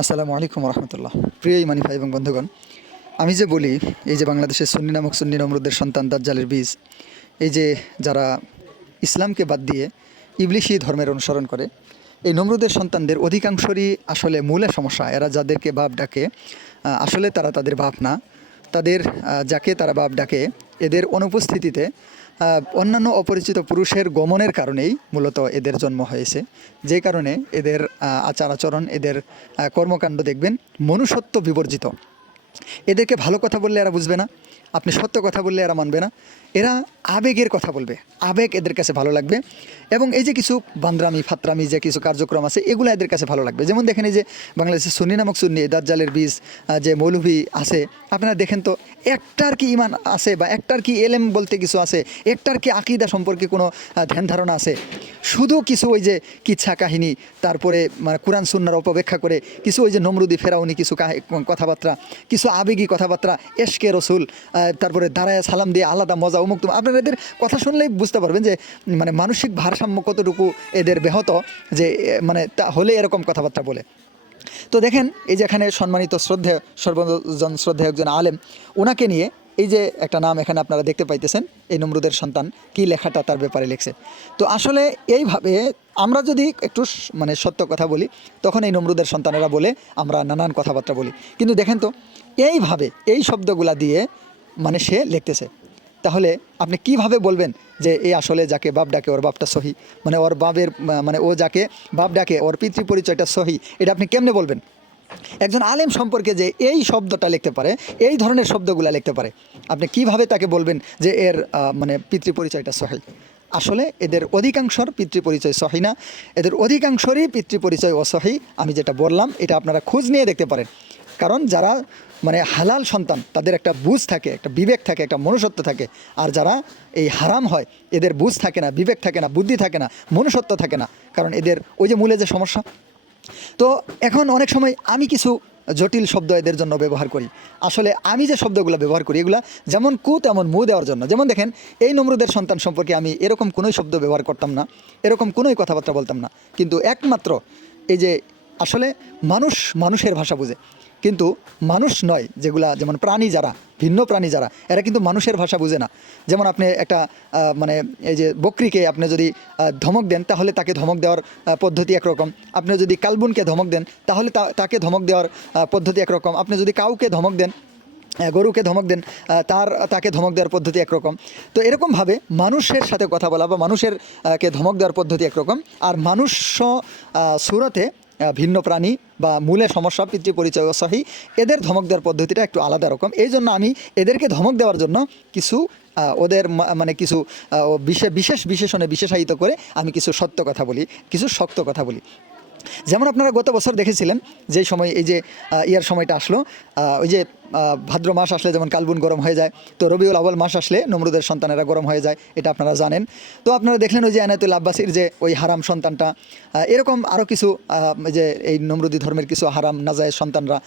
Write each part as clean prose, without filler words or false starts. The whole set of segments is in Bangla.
আসসালামু আলাইকুম রহমতুল্লাহ। প্রিয় ইমানি ভাই এবং বন্ধুগণ, আমি যে বলি এই যে বাংলাদেশের সুন্নি নামক সুন্নি নমরুদের সন্তান দাজ্জালের বীজ, এই যে যারা ইসলামকে বাদ দিয়ে ইবলিশি ধর্মের অনুসরণ করে, এই নমরুদের সন্তানদের অধিকাংশরই আসলে মূলে সমস্যা। এরা যাদেরকে বাপ ডাকে আসলে তারা তাদের বাপ না। তাদের যাকে তারা বাপ ডাকে এদের অনুপস্থিতিতে অন্যান্য অপরিচিত পুরুষের গমনের কারণেই মূলত এদের জন্ম হয়েছে। যে কারণে এদের আচার আচরণ, এদের কর্মকাণ্ড দেখবেন মনুষ্যত্ব বিবর্জিত। এদেরকে ভালো কথা বললে এরা বুঝবে না, আপনি সত্য কথা বললে এরা মানবে না। এরা আবেগের কথা বলবে, আবেগ এদের কাছে ভালো লাগবে। এবং এই যে কিছু বান্দ্রামি ফাত্রামি যে কিছু কার্যক্রম আছে এগুলো এদের কাছে ভালো লাগবে। যেমন দেখেন এই যে বাংলাদেশের সুন্নি নামক সুন্নি দাজ্জালের বীজ যে মৌলভী আছে, আপনারা দেখেন তো একটার কি ইমান আছে বা একটার কি এলেম বলতে কিছু আছে, একটার কি আকিদা সম্পর্কে কোনো ধ্যান ধারণা আছে? শুধু কিছু ওই যে কিচ্ছা কাহিনী, তারপরে মানে কোরআন সুন্নার অপব্যাখ্যা করে কিছু ওই যে নমরুদি ফেরাউনি কিছু কথাবার্তা, কিছু আবেগী কথাবার্তা, এশকে রসুল, তারপরে দাঁড়ায় সালাম দিয়ে আলাদা মজা উমুক। আপনারা এদের কথা শুনলেই বুঝতে পারবেন যে মানে মানসিক ভারসাম্য কতটুকু এদের ব্যাহত, যে মানে তা হলে এরকম কথাবার্তা বলে। তো দেখেন এই যে এখানে সম্মানিত শ্রদ্ধেয় সর্বজন শ্রদ্ধেয় একজন আলেম, ওনাকে নিয়ে এই যে একটা নাম এখানে আপনারা দেখতে পাইতেছেন, এই নমরুদের সন্তান, কি লেখাটা তার ব্যাপারে লিখছে। তো আসলে এইভাবে আমরা যদি একটু মানে সত্য কথা বলি, তখন এই নমরুদের সন্তানেরা বলে আমরা নানান কথাবার্তা বলি। কিন্তু দেখেন তো এইভাবে এই শব্দগুলা দিয়ে মানে সে লিখতেছে, তাহলে আপনি কিভাবে বলবেন যে এই আসলে যাকে বাপ ডাকে ওর বাপটা সহি, মানে ওর বাপের মানে ও যাকে বাপ ডাকে ওর পিতৃ পরিচয়টা সহি? এটা আপনি কেমনে বলবেন? একজন আলেম সম্পর্কে যে এই শব্দটা লিখতে পারে, এই ধরনের শব্দগুলা লিখতে পারে, আপনি কিভাবে তাকে বলবেন যে এর মানে পিতৃ পরিচয়টা সহি? আসলে এদের অধিকাংশর পিতৃ পরিচয় সহি না, এদের অধিকাংশরই পিতৃ পরিচয় অসহি। আমি যেটা বললাম এটা আপনারা খোঁজ নিয়ে দেখতে পারেন। কারণ যারা মানে হালাল সন্তান তাদের একটা বুঝ থাকে, একটা বিবেক থাকে, একটা মনুষ্যত্ব থাকে। আর যারা এই হারাম হয় এদের বুঝ থাকে না, বিবেক থাকে না, বুদ্ধি থাকে না, মনুষ্যত্ব থাকে না। কারণ এদের ওই যে মূলে যে সমস্যা। তো এখন অনেক সময় আমি কিছু জটিল শব্দ এদের জন্য ব্যবহার করি। আসলে আমি যে শব্দগুলো ব্যবহার করি এগুলা যেমন কু তেমন মু দেওয়ার জন্য। যেমন দেখেন এই নমরুদের সন্তান সম্পর্কে আমি এরকম কোনোই শব্দ ব্যবহার করতাম না, এরকম কোনোই কথাবার্তা বলতাম না। কিন্তু একমাত্র এই যে আসলে মানুষ মানুষের ভাষা বুঝে, কিন্তু মানুষ নয় যেগুলা, যেমন প্রাণী যারা, ভিন্ন প্রাণী যারা, এরা কিন্তু মানুষের ভাষা বুঝে না। যেমন আপনি একটা মানে এই যে বকরিকে আপনি যদি ধমক দেন তাহলে তাকে ধমক দেওয়ার পদ্ধতি একরকম। আপনি যদি কালবুনকে ধমক দেন তাহলে তাকে ধমক দেওয়ার পদ্ধতি একরকম। আপনি যদি কাউকে ধমক দেন, গরুকে ধমক দেন, তাকে ধমক দেওয়ার পদ্ধতি একরকম। তো এরকমভাবে মানুষের সাথে কথা বলা বা মানুষের কে ধমক দেওয়ার পদ্ধতি একরকম। আর মানুষ সুরতে ভিন্ন প্রাণী বা মূলে সমস্যা, পিতৃ পরিচয় সহি, এদের ধমক দেওয়ার পদ্ধতিটা একটু আলাদা রকম। এই জন্য আমি এদেরকে ধমক দেওয়ার জন্য কিছু ওদের মানে কিছু বিশেষ বিশেষণে বিশেষায়িত করে আমি কিছু সত্য কথা বলি, কিছু শক্ত কথা বলি। যেমন আপনারা গত বছর দেখেছিলেন যেই সময় এই যে ইয়ার সময়টা আসলো, ওই যে ভাদ্র মাস আসলে যেমন কালবুন গরম হয়ে যায়, তো রবিউল আউয়াল মাস আসলে নমরুদের সন্তানেরা গরম হয়ে যায়, এটা আপনারা জানেন। তো আপনারা দেখলেন ওই যে এনায়েতুল আব্বাসীর যে ওই হারাম সন্তানটা, এরকম আরও কিছু যে এই নমরুদি ধর্মের কিছু হারাম নাজায়েজ সন্তানরা,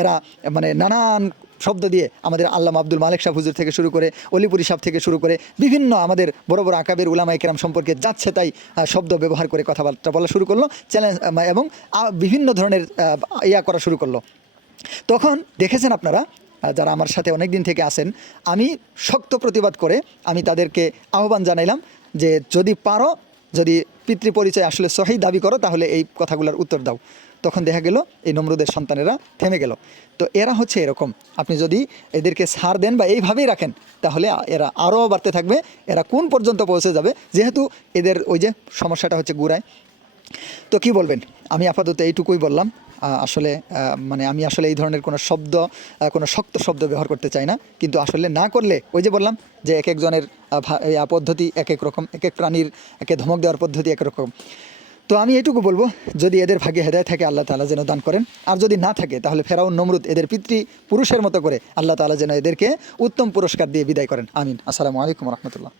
এরা মানে নানান শব্দ দিয়ে আমাদের আল্লামা আব্দুল মালিক সাহেব হুজুর থেকে শুরু করে অলিপুরি সাহেব থেকে শুরু করে বিভিন্ন আমাদের বড় বড় আকাবের উলামায়ে কেরাম সম্পর্কে যাচ্ছে তাই শব্দ ব্যবহার করে কথাবার্তা বলা শুরু করলো, চ্যালেঞ্জ এবং বিভিন্ন ধরনের ইয়া করা শুরু করলো। তখন দেখেছেন আপনারা যারা আমার সাথে অনেক দিন থেকে আসেন, আমি শক্ত প্রতিবাদ করে আমি তাদেরকে আহ্বান জানাইলাম যে যদি পারো, যদি পিতৃ পরিচয় আসলে সহি দাবি করো তাহলে এই কথাগুলোর উত্তর দাও। তখন দেখা গেল এই নমরুদের সন্তানেরা থেমে গেল। তো এরা হচ্ছে এরকম, আপনি যদি এদেরকে ছাড় দেন বা এইভাবেই রাখেন তাহলে এরা আরও বাড়তে থাকবে। এরা কোন পর্যন্ত পৌঁছে যাবে, যেহেতু এদের ওই যে সমস্যাটা হচ্ছে গুড়ায়। তো কি বলবেন, আমি আপাতত এইটুকুই বললাম। আসলে মানে আমি আসলে এই ধরনের কোনো শব্দ, কোনো শক্ত শব্দ ব্যবহার করতে চাই না। কিন্তু আসলে না করলে ওই যে বললাম যে এক একজনের পদ্ধতি এক এক রকম, এক এক প্রাণীর একে ধমক দেওয়ার পদ্ধতি একরকম। তো আমি এইটুকু বলবো, যদি এদের ভাগ্যে হেদায়েত থাকে আল্লাহ তাআলা যেন দান করেন, আর যদি না থাকে তাহলে ফেরাউন নমরুদ এদের পিতৃ পুরুষের মতো করে আল্লাহ তাআলা যেন এদেরকে উত্তম পুরস্কার দিয়ে বিদায় করেন। আমিন। আসসালামু আলাইকুম রহমতুল্লাহ।